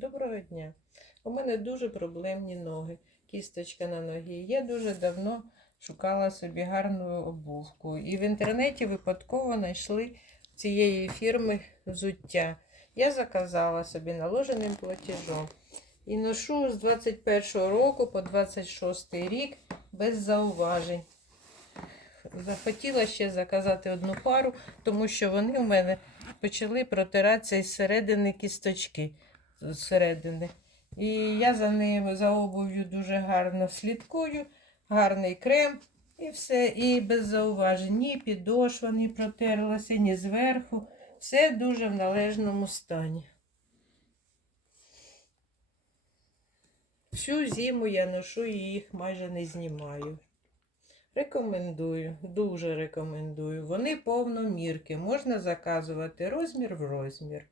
Доброго дня. У мене дуже проблемні ноги, кісточка на ногі. Я дуже давно шукала собі гарну обувку. І в інтернеті випадково знайшли цієї фірми взуття. Я заказала собі наложеним платежом. І ношу з 21-го року по 26-й рік без зауважень. Захотіла ще заказати одну пару, тому що вони в мене почали протиратися із середини кісточки. Зсередини. І я за ними, за обув'ю дуже гарно слідкую, гарний крем і все, і без зауважень. Ні підошва не протерлася, ні зверху. Все дуже в належному стані. Всю зиму я ношу і їх майже не знімаю. Рекомендую, дуже рекомендую. Вони повномірки, можна заказувати розмір в розмір.